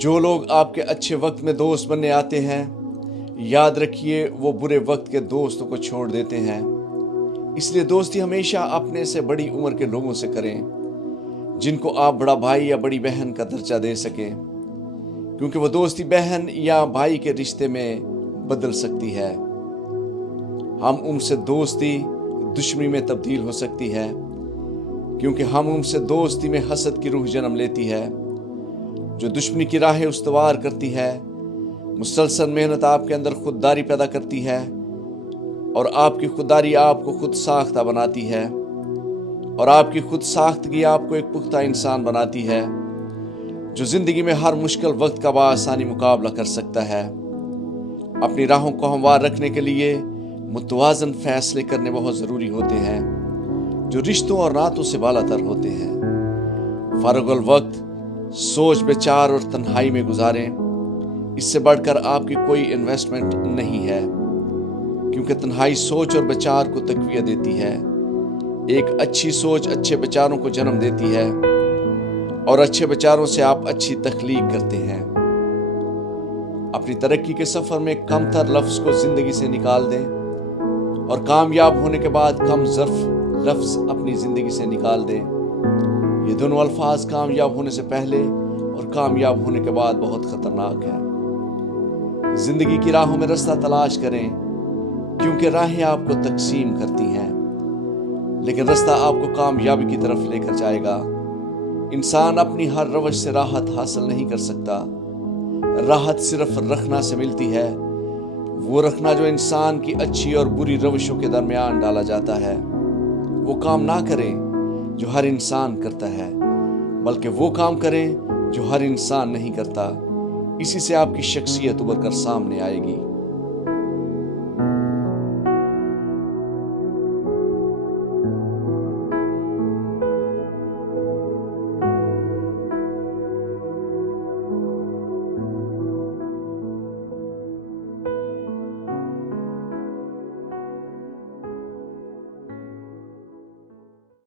جو لوگ آپ کے اچھے وقت میں دوست بننے آتے ہیں، یاد رکھیے وہ برے وقت کے دوستوں کو چھوڑ دیتے ہیں۔ اس لیے دوستی ہمیشہ اپنے سے بڑی عمر کے لوگوں سے کریں، جن کو آپ بڑا بھائی یا بڑی بہن کا درجہ دے سکیں، کیونکہ وہ دوستی بہن یا بھائی کے رشتے میں بدل سکتی ہے۔ ہم عمر سے دوستی دشمنی میں تبدیل ہو سکتی ہے، کیونکہ ہم عمر سے دوستی میں حسد کی روح جنم لیتی ہے، جو دشمنی کی راہیں استوار کرتی ہے۔ مسلسل محنت آپ کے اندر خودداری پیدا کرتی ہے، اور آپ کی خودداری آپ کو خود ساختہ بناتی ہے، اور آپ کی خود ساختگی آپ کو ایک پختہ انسان بناتی ہے، جو زندگی میں ہر مشکل وقت کا بآسانی مقابلہ کر سکتا ہے۔ اپنی راہوں کو ہموار رکھنے کے لیے متوازن فیصلے کرنے بہت ضروری ہوتے ہیں، جو رشتوں اور نعتوں سے بالا تر ہوتے ہیں۔ فارغ الوقت سوچ بچار اور تنہائی میں گزاریں، اس سے بڑھ کر آپ کی کوئی انویسٹمنٹ نہیں ہے، کیونکہ تنہائی سوچ اور بچار کو تقویت دیتی ہے۔ ایک اچھی سوچ اچھے بچاروں کو جنم دیتی ہے، اور اچھے بچاروں سے آپ اچھی تخلیق کرتے ہیں۔ اپنی ترقی کے سفر میں کم تر لفظ کو زندگی سے نکال دیں، اور کامیاب ہونے کے بعد کم ظرف لفظ اپنی زندگی سے نکال دیں۔ یہ دونوں الفاظ کامیاب ہونے سے پہلے اور کامیاب ہونے کے بعد بہت خطرناک ہے۔ زندگی کی راہوں میں رستہ تلاش کریں، کیونکہ راہیں آپ کو تقسیم کرتی ہیں، لیکن رستہ آپ کو کامیابی کی طرف لے کر جائے گا۔ انسان اپنی ہر روش سے راحت حاصل نہیں کر سکتا۔ راحت صرف رکھنا سے ملتی ہے، وہ رکھنا جو انسان کی اچھی اور بری روشوں کے درمیان ڈالا جاتا ہے۔ وہ کام نہ کریں جو ہر انسان کرتا ہے، بلکہ وہ کام کریں جو ہر انسان نہیں کرتا۔ اسی سے آپ کی شخصیت ابھر کر سامنے آئے گی۔